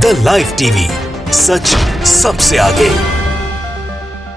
The live TV, सच सबसे आगे।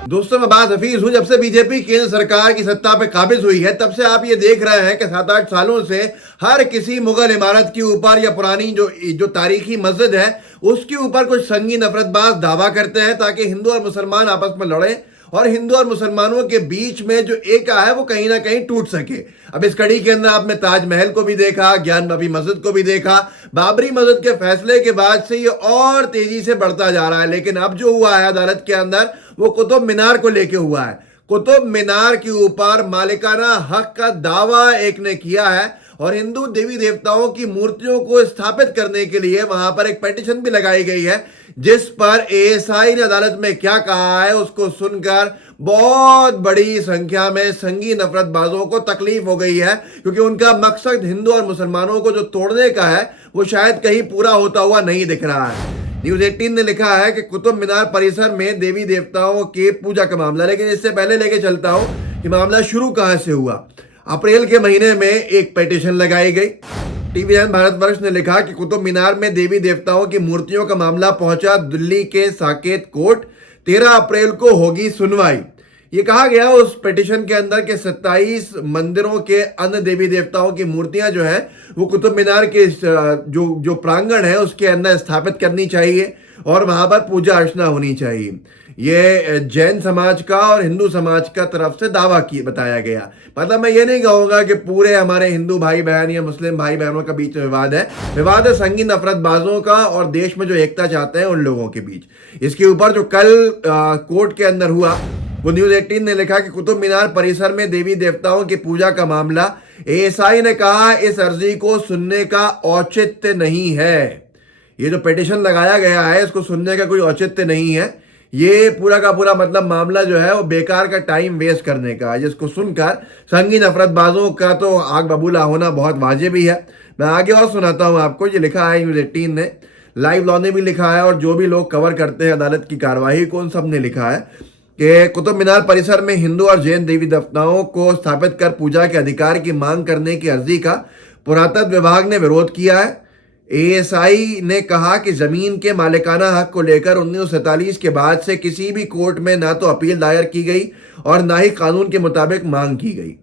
दोस्तों, मैं बात हफीज हूं। जब से बीजेपी केंद्र सरकार की सत्ता पे काबिज हुई है, तब से आप ये देख रहे हैं कि 7-8 सालों से हर किसी मुगल इमारत के ऊपर या पुरानी जो तारीखी मस्जिद है उसके ऊपर कुछ संगी नफरतबाज दावा करते हैं ताकि हिंदू और मुसलमान आपस में लड़े और हिंदू और मुसलमानों के बीच में जो एकता है वो कहीं ना कहीं टूट सके। अब इस कड़ी के अंदर आपने ताजमहल को भी देखा, ज्ञान नबी मस्जिद को भी देखा। बाबरी मस्जिद के फैसले के बाद से ये और तेजी से बढ़ता जा रहा है, लेकिन अब जो हुआ है अदालत के अंदर वो कुतुब मीनार को लेके हुआ है। कुतुब मीनार के ऊपर मालिकाना हक का दावा एक ने किया है और हिंदू देवी देवताओं की मूर्तियों को स्थापित करने के लिए वहां पर एक पिटीशन भी लगाई गई है, जिस पर एएसआई ने अदालत में क्या कहा है उसको सुनकर बहुत बड़ी संख्या में संगी नफरतबाजों को तकलीफ हो गई है, क्योंकि उनका मकसद हिंदू और मुसलमानों को जो तोड़ने का है वो शायद कहीं पूरा होता हुआ नहीं दिख रहा है। न्यूज 18 ने लिखा है कि कुतुब मीनार परिसर में देवी देवताओं के पूजा का मामला, लेकिन इससे पहले लेके चलता हूं कि मामला शुरू कहां से हुआ। अप्रैल के महीने में एक पिटीशन लगाई गई। टीवीएन भारतवर्ष ने लिखा कि कुतुब मीनार में देवी देवताओं की मूर्तियों का मामला पहुंचा दिल्ली के साकेत कोर्ट। 13 अप्रैल को होगी सुनवाई। ये कहा गया उस पिटीशन के अंदर के 27 मंदिरों के अन्य देवी देवताओं की मूर्तियां जो है वो कुतुब मीनार के जो प्रांगण है उसके अंदर स्थापित करनी चाहिए और वहां पर पूजा अर्चना होनी चाहिए। ये जैन समाज का और हिंदू समाज का तरफ से दावा बताया गया। मतलब मैं ये नहीं कहूंगा कि पूरे हमारे हिंदू भाई बहन या मुस्लिम भाई बहनों के बीच विवाद है संगीन नफरतबाजों का और देश में जो एकता चाहते हैं उन लोगों के बीच। इसके ऊपर जो कल कोर्ट के अंदर हुआ वो न्यूज 18 ने लिखा कि कुतुब मीनार परिसर में देवी देवताओं की पूजा का मामला, एएसआई ने कहा इस अर्जी को सुनने का औचित्य नहीं है। ये जो पिटीशन लगाया गया है इसको सुनने का कोई औचित्य नहीं है। ये पूरा का पूरा मतलब मामला जो है वो बेकार का टाइम वेस्ट करने का है, जिसको सुनकर संगी नफरतबाजों का तो आग बबूला होना बहुत वाजिब ही है। मैं आगे और सुनाता हूं आपको। ये लिखा है न्यूज 18 ने, लाइव लॉ ने भी लिखा है और जो भी लोग कवर करते हैं अदालत की कार्यवाही को उन सब ने लिखा है कि कुतुब मीनार परिसर में हिंदू और जैन देवी देवताओं को स्थापित कर पूजा के अधिकार की मांग करने की अर्जी का पुरातत्व विभाग ने विरोध किया है। एएसआई ने कहा कि जमीन के मालिकाना हक को लेकर 1947 के बाद से किसी भी कोर्ट में ना तो अपील दायर की गई और ना ही कानून के मुताबिक मांग की गई।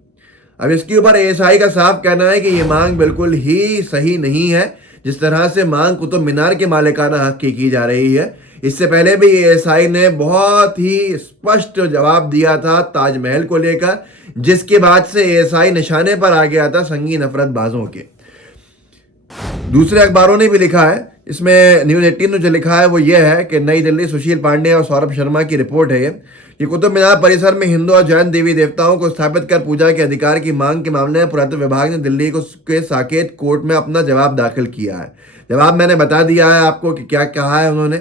अब इसके ऊपर एएसआई का साफ कहना है कि ये मांग बिल्कुल ही सही नहीं है जिस तरह से मांग कुतुब मीनार के मालिकाना हक की जा रही है। इससे पहले भी एएसआई ने बहुत ही स्पष्ट जवाब दिया था ताजमहल को लेकर, जिसके बाद से एएसआई निशाने पर आ गया था संगी नफरतबाजों के। दूसरे अखबारों ने भी लिखा है, इसमें न्यूज 18 ने जो लिखा है वो ये है कि नई दिल्ली, सुशील पांडे और सौरभ शर्मा की रिपोर्ट है ये कुतुब मीनार परिसर में हिंदू और जैन देवी देवताओं को स्थापित कर पूजा के अधिकार की मांग के मामले में पुरातत्व विभाग ने दिल्ली के साकेत कोर्ट में अपना जवाब दाखिल किया है। जवाब मैंने बता दिया है आपको कि क्या कहा है उन्होंने।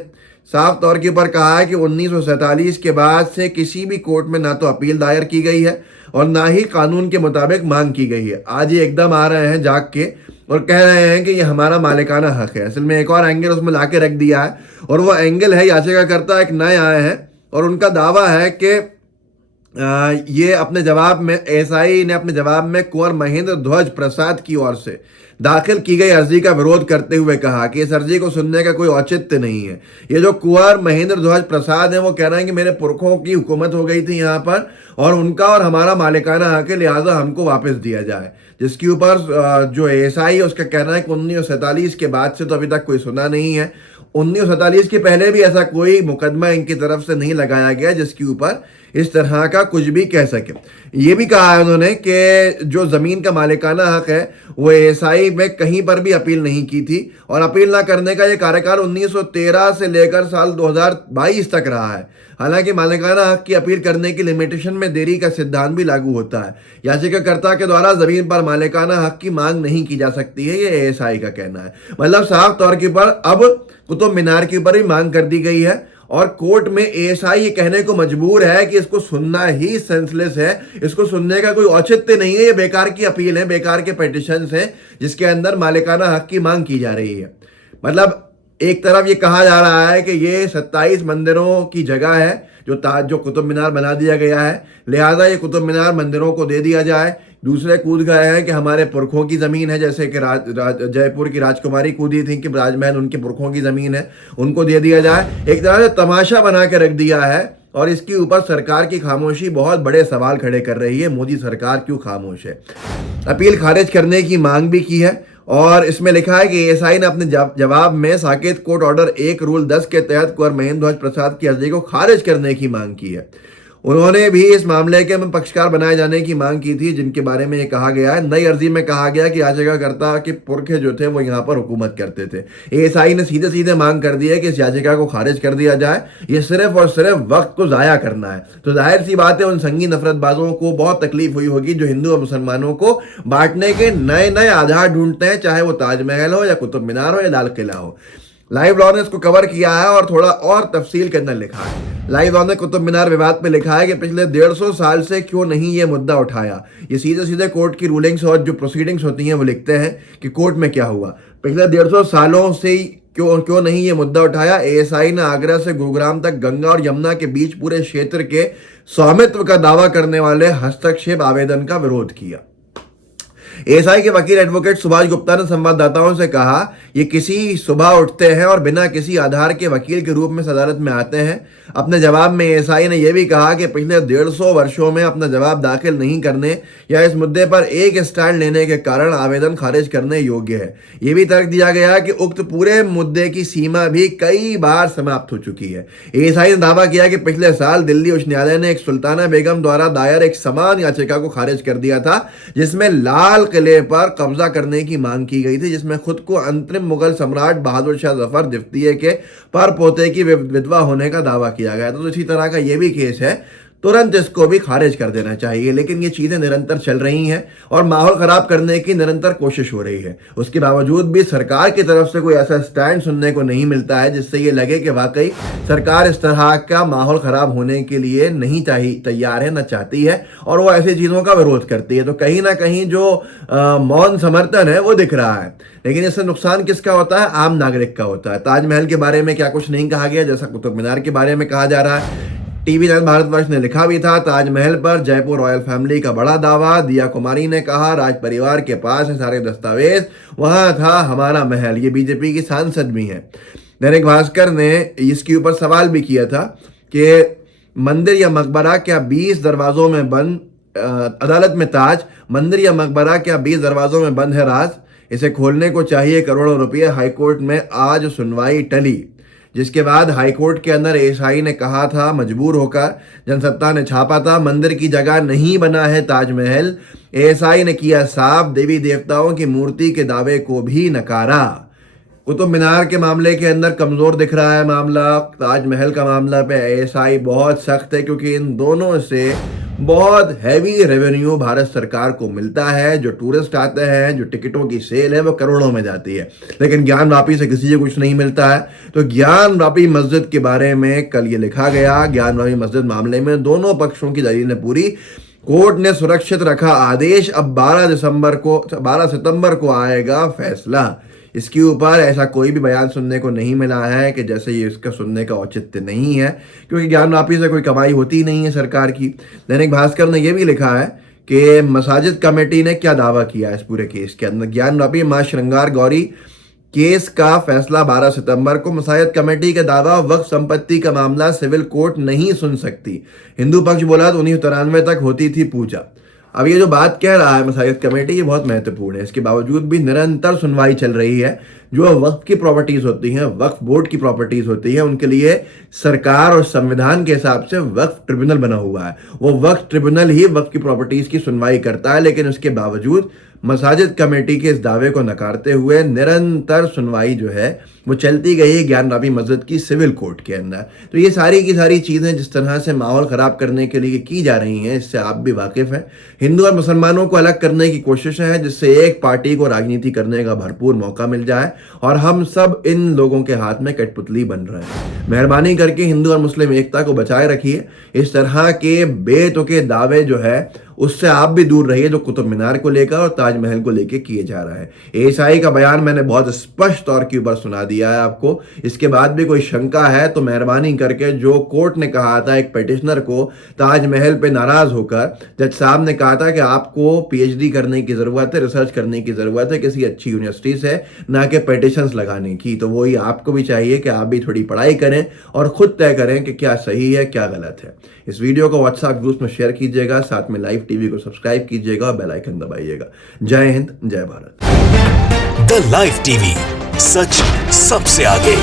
साफ तौर के ऊपर कहा है कि 1947 के बाद से किसी भी कोर्ट में ना तो अपील दायर की गई है और ना ही कानून के मुताबिक मांग की गई है। आज ये एकदम आ रहे हैं जाग के और कह रहे हैं कि ये हमारा मालिकाना हक है। असल में एक और एंगल उसमें लाके रख दिया है और वो एंगल है याचिकाकर्ता एक नए आए हैं और उनका दावा है कि ये अपने जवाब में एएसआई ने अपने जवाब में कुंवर महेंद्र ध्वज प्रसाद की ओर से दाखिल की गई अर्जी का विरोध करते हुए कहा कि इस अर्जी को सुनने का कोई औचित्य नहीं है। ये जो कुंवर महेंद्र ध्वज प्रसाद है वो कह रहे हैं कि मेरे पुरखों की हुकूमत हो गई थी यहाँ पर और उनका और हमारा मालिकाना हक है, लिहाजा हमको वापस दिया जाए। जिसके ऊपर जो एएसआई है उसका कहना है कि 1947 के बाद से तो अभी तक कोई सुना नहीं है। 1947 के पहले भी ऐसा कोई मुकदमा इनकी तरफ से नहीं लगाया गया जिसके ऊपर इस तरह का कुछ भी कह सके। ये भी कहा है उन्होंने कि जो जमीन का मालिकाना हक है वो एएसआई में कहीं पर भी अपील नहीं की थी और अपील ना करने का ये कार्यकाल 1913 से लेकर साल 2022 तक रहा है। हालांकि मालिकाना हक की अपील करने की लिमिटेशन में देरी का सिद्धांत भी लागू होता है। याचिकाकर्ता के द्वारा जमीन पर मालिकाना हक की मांग नहीं की जा सकती है, ये एएसआई का कहना है। मतलब साफ तौर के ऊपर अब कुतुब मीनार के ऊपर भी मांग कर दी गई है और कोर्ट में एएसआई ये कहने को मजबूर है कि इसको सुनना ही सेंसलेस है, इसको सुनने का कोई औचित्य नहीं है, ये बेकार की अपील है, बेकार के पिटीशंस हैं जिसके अंदर मालिकाना हक की मांग की जा रही है। मतलब एक तरफ ये कहा जा रहा है कि ये 27 मंदिरों की जगह है जो कुतुब मीनार बना दिया गया है, लिहाजा ये कुतुब मीनार मंदिरों को दे दिया जाए। दूसरे कूद गए हैं कि हमारे पुरखों की ज़मीन है, जैसे कि जयपुर की राजकुमारी कूदी थी कि राजमहल उनके पुरखों की ज़मीन है, उनको दे दिया जाए। एक तरह से तमाशा बना के रख दिया है और इसके ऊपर सरकार की खामोशी बहुत बड़े सवाल खड़े कर रही है। मोदी सरकार क्यों खामोश है? अपील खारिज करने की मांग भी की है और इसमें लिखा है कि एएसआई ने अपने जवाब में साकेत कोर्ट ऑर्डर 1 रूल 10 के तहत कुंवर महेंद्र ध्वज प्रसाद की अर्जी को खारिज करने की मांग की है। उन्होंने भी इस मामले के में पक्षकार बनाए जाने की मांग की थी, जिनके बारे में ये कहा गया है। नई अर्जी में कहा गया कि याचिकाकर्ता के पुरखे जो थे वो यहाँ पर हुकूमत करते थे। एएसआई ने सीधे सीधे मांग कर दी है कि इस याचिका को खारिज कर दिया जाए। ये सिर्फ और सिर्फ वक्त को जाया करना है। तो जाहिर सी बात है उन संगीन नफरतबाजों को बहुत तकलीफ हुई होगी जो हिंदू और मुसलमानों को बांटने के नए नए आधार ढूंढते हैं, चाहे वो ताजमहल हो या कुतुब मीनार हो या लाल किला हो। लाइव लॉ ने इसको कवर किया है और थोड़ा और तफसील के अंदर लिखा है। लाइव लॉ ने कुतुब मीनार विवाद पे लिखा है कि पिछले 150 साल से क्यों नहीं ये मुद्दा उठाया। ये सीधे सीधे कोर्ट की रूलिंग्स और जो प्रोसीडिंग्स होती हैं वो लिखते हैं कि कोर्ट में क्या हुआ। पिछले 150 सालों से क्यों नहीं ये मुद्दा उठाया। एएसआई ने आगरा से गुरुग्राम तक गंगा और यमुना के बीच पूरे क्षेत्र के स्वामित्व का दावा करने वाले हस्तक्षेप आवेदन का विरोध किया। एएसआई के वकील एडवोकेट सुभाष गुप्ता ने संवाददाताओं से कहा, ये किसी सुबह उठते हैं और बिना किसी आधार के वकील के रूप में अदालत में आते हैं। अपने जवाब में एएसआई ने यह भी कहा कि पिछले 150 वर्षों में अपना जवाब दाखिल नहीं करने या इस मुद्दे पर एक स्टैंड लेने के कारण आवेदन खारिज करने योग्य है। यह भी तर्क दिया गया कि उक्त पूरे मुद्दे की सीमा भी कई बार समाप्त हो चुकी है। एएसआई ने दावा किया कि पिछले साल दिल्ली उच्च न्यायालय ने एक सुल्ताना बेगम द्वारा दायर एक समान याचिका को खारिज कर दिया था, जिसमें लाल किले पर कब्जा करने की मांग की गई थी, जिसमें खुद को अंतरिम मुगल सम्राट बहादुर शाह जफर द्वितीय के पर पोते की विधवा होने का दावा किया गया था। तो इसी तरह का यह भी केस है, तुरंत इसको भी खारिज कर देना चाहिए। लेकिन ये चीजें निरंतर चल रही हैं और माहौल खराब करने की निरंतर कोशिश हो रही है। उसके बावजूद भी सरकार की तरफ से कोई ऐसा स्टैंड सुनने को नहीं मिलता है जिससे ये लगे कि वाकई सरकार इस तरह का माहौल खराब होने के लिए नहीं तैयार है, न चाहती है, और वो ऐसी चीजों का विरोध करती है। तो कहीं ना कहीं जो मौन समर्थन है वो दिख रहा है, लेकिन इससे नुकसान किसका होता है? आम नागरिक का होता है। ताजमहल के बारे में क्या कुछ नहीं कहा गया, जैसा कुतुब मीनार के बारे में कहा जा रहा है। टीवी 9 भारतवर्ष ने लिखा भी था, ताजमहल पर जयपुर रॉयल फैमिली का बड़ा दावा। दिया कुमारी ने कहा, राज परिवार के पास है सारे दस्तावेज, वहां था हमारा महल। ये बीजेपी की सांसद भी हैं। दैनिक भास्कर ने इसके ऊपर सवाल भी किया था कि मंदिर या मकबरा क्या 20 दरवाजों में बंद, अदालत में ताज, मंदिर या मकबरा क्या 20 दरवाजों में बंद है राज, इसे खोलने को चाहिए करोड़ों रुपये। हाईकोर्ट में आज सुनवाई टली, जिसके बाद हाईकोर्ट के अंदर एएसआई ने कहा था मजबूर होकर, जनसत्ता ने छापा था, मंदिर की जगह नहीं बना है ताजमहल। एएसआई ने किया साफ, देवी देवताओं की मूर्ति के दावे को भी नकारा। कुतुब मीनार के मामले के अंदर कमजोर दिख रहा है मामला। ताजमहल का मामला पे एएसआई बहुत सख्त है, क्योंकि इन दोनों से बहुत हैवी रेवेन्यू भारत सरकार को मिलता है। जो टूरिस्ट आते हैं, जो टिकटों की सेल है वो करोड़ों में जाती है, लेकिन ज्ञान वापी से किसी को कुछ नहीं मिलता है। तो ज्ञान वापी मस्जिद के बारे में कल ये लिखा गया, ज्ञान वापी मस्जिद मामले में दोनों पक्षों की दलीलें पूरी, कोर्ट ने सुरक्षित रखा आदेश। अब 12 सितंबर को आएगा फैसला। इसके ऊपर ऐसा कोई भी बयान सुनने को नहीं मिला है कि जैसे ये इसका सुनने का औचित्य नहीं है, क्योंकि ज्ञान वापी से कोई कमाई होती नहीं है सरकार की। दैनिक भास्कर ने यह भी लिखा है कि मसाजिद कमेटी ने क्या दावा किया इस पूरे केस के अंदर। ज्ञान वापी मां श्रृंगार गौरी केस का फैसला 12 सितंबर को। मसाजिद कमेटी का दावा, वक्फ संपत्ति का मामला सिविल कोर्ट नहीं सुन सकती। हिंदू पक्ष बोला तो 1993 तक होती थी पूजा। अब ये जो बात कह रहा है मसाजिद कमेटी, ये बहुत महत्वपूर्ण है। इसके बावजूद भी निरंतर सुनवाई चल रही है। जो वक्फ की प्रॉपर्टीज होती हैं, वक्फ बोर्ड की प्रॉपर्टीज होती है, उनके लिए सरकार और संविधान के हिसाब से वक्फ ट्रिब्यूनल बना हुआ है। वो वक्फ ट्रिब्यूनल ही वक्फ की प्रॉपर्टीज की सुनवाई करता है, लेकिन उसके बावजूद मसाजिद कमेटी के इस दावे को नकारते हुए निरंतर सुनवाई जो है वो चलती गई है ज्ञान वापी मस्जिद की सिविल कोर्ट के अंदर। तो ये सारी की सारी चीज़ें जिस तरह से माहौल ख़राब करने के लिए की जा रही हैं, इससे आप भी वाकिफ़ हैं। हिंदू और मुसलमानों को अलग करने की कोशिश है, जिससे एक पार्टी को राजनीति करने का भरपूर मौका मिल जाए और हम सब इन लोगों के हाथ में कठपुतली बन रहे हैं। मेहरबानी करके हिंदू और मुस्लिम एकता को बचाए रखिए। इस तरह के बेतुके दावे जो है उससे आप भी दूर रहिए, जो कुतुब मीनार को लेकर और ताजमहल को लेकर किए जा रहा है। एएसआई का बयान मैंने बहुत स्पष्ट तौर के ऊपर सुना दिया। दिया है आपको। इसके बाद भी कोई शंका है तो मेहरबानी करके, जो कोर्ट ने कहा था एक पिटिशनर को ताजमहल पे नाराज होकर, जज साहब ने कहा था कि आपको पीएचडी करने की जरूरत है, रिसर्च करने की जरूरत है किसी अच्छी यूनिवर्सिटी से, ना कि पिटिशंस लगाने की। तो वही आपको भी चाहिए कि आप भी थोड़ी पढ़ाई करें और खुद तय करें कि क्या सही है क्या गलत है। इस वीडियो को व्हाट्सएप ग्रुप में शेयर कीजिएगा, साथ में लाइव टीवी को सब्सक्राइब कीजिएगा और बेल आइकन दबाइएगा। जय हिंद, जय भारत। द लाइव टीवी, सच सबसे आगे।